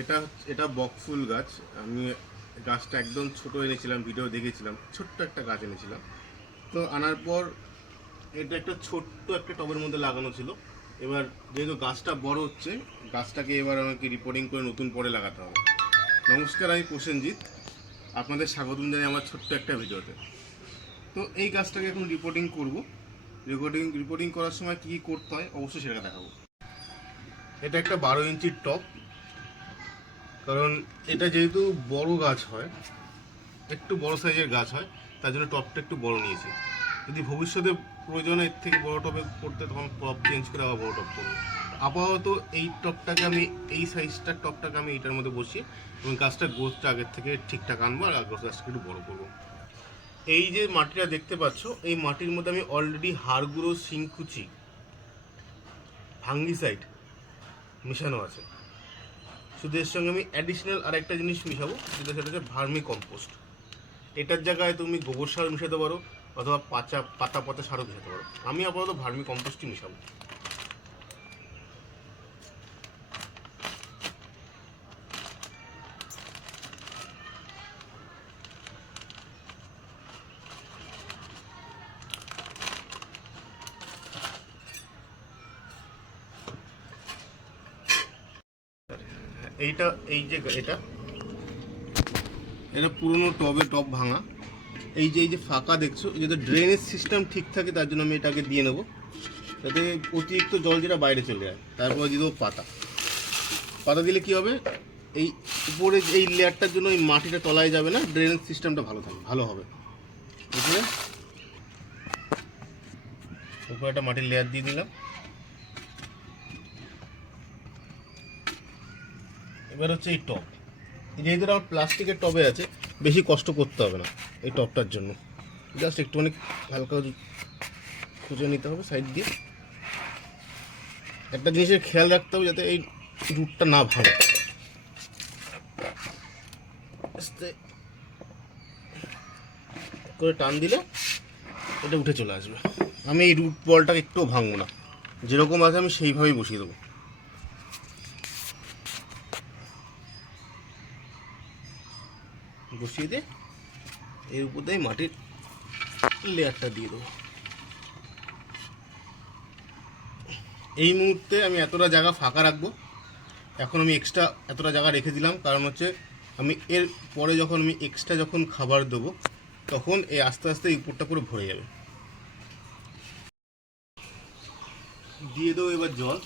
এটা এটা বকফুল গাছ। আমি গাছটা একদম ছোট এনেছিলাম, ভিডিও দেখেছিলাম, ছোট্ট একটা গাছ এনেছিলাম। তো আনার পর এটা একটা ছোট্ট একটা টবের মধ্যে লাগানো ছিল। এবার যেহেতু গাছটা বড় হচ্ছে, গাছটাকে এবার আমাকে রিপোর্টিং করে নতুন পরে লাগাতে হবে। নমস্কার, আমি প্রসেনজিৎ। আপনাদের স্বাগতম জানাই আমার ছোট্ট একটা ভিডিওতে। তো এই গাছটাকে এখন রিপোর্টিং করব। রিপোর্টিং রিপোর্টিং করার সময় কী কী করতে হয়, অবশ্যই সেটা দেখাবো। এটা একটা বারো ইঞ্চির টপ কারণ এটা যেহেতু বড় গাছ হয়, একটু বড় সাইজের গাছ হয়, তার জন্য টপটা একটু বড় নিয়েছি। যদি ভবিষ্যতে প্রয়োজনে এর থেকে বড় টপে করতে তখন টপ চেঞ্জ করে আবার বড় টপ করব। আপাতত এই টপটাকে আমি, এই সাইজটার টপটাকে আমি এটার মধ্যে বসিয়ে এবং গাছটার গ্রোথটা আগের থেকে ঠিকঠাক আনব আর গাছটাকে একটু বড় করব। এই যে মাটিটা দেখতে পাচ্ছ, এই মাটির মধ্যে আমি অলরেডি হাড়গুঁড়ো শিংকুচি ফাঙ্গিসাইড মেশানো আছে। শুধু এর সঙ্গে আমি অ্যাডিশনাল আর একটা জিনিস মিশাবো, যেটা সেটা হচ্ছে ভার্মি কম্পোস্ট এটার জায়গায় তুমি গোবর সার মিশাতে পারো, অথবা পাচা, পাতা পাতা সারও মিশাতে পারো। আমি আপাতত ভার্মি কম্পোস্টই মিশাবো। এইটা, এই যে এটা। এটা পুরনো টবে, টব ভাঙা। এই যে এই যে ফাঁকা দেখছ যাতে ড্রেনেজ সিস্টেম ঠিক থাকে, তার জন্য আমি এটাকে দিয়ে নেব। যাতে অতিরিক্ত জল যেটা বাইরে চলে যায়, তারপরে দিয়ে দেবো পাতা। পাতা দিলে কি হবে? এই উপরে এই লেয়ারটার জন্য এই মাটিটা তলায় যাবে না ড্রেনেজ সিস্টেমটা ভালো থাকবে, ভালো হবে। উপরে একটা মাটির লেয়ার দিয়ে দিলাম। এবার হচ্ছে এই টপ যেহেতু আমার প্লাস্টিকের টবে আছে, বেশি কষ্ট করতে হবে না এই টপটার জন্য। জাস্ট একটুখানি হালকা খুঁজে নিতে হবে সাইড দিয়ে। একটা জিনিসের খেয়াল রাখতে হবে যাতে এই রুটটা না ভাঙে। করে টান দিলে এটা উঠে চলে আসবে। আমি এই রুট বলটাকে একটু ভাঙবো না। যেরকম আছে আমি সেইভাবেই বসিয়ে দেবো। বসিয়ে দিয়ে এর উপর দিয়ে মাটির লেয়ারটা দিয়ে দেবো। এই মুহূর্তে আমি এতটা জায়গা ফাঁকা রাখব। এখন আমি এক্সট্রা এতটা জায়গা রেখে দিলাম। কারণ হচ্ছে আমি এর পরে যখন আমি এক্সট্রা যখন খাবার দেবো, তখন এই আস্তে আস্তে এই উপরটা পুরো ভরে যাবে। দিয়ে দেবো এবার জল।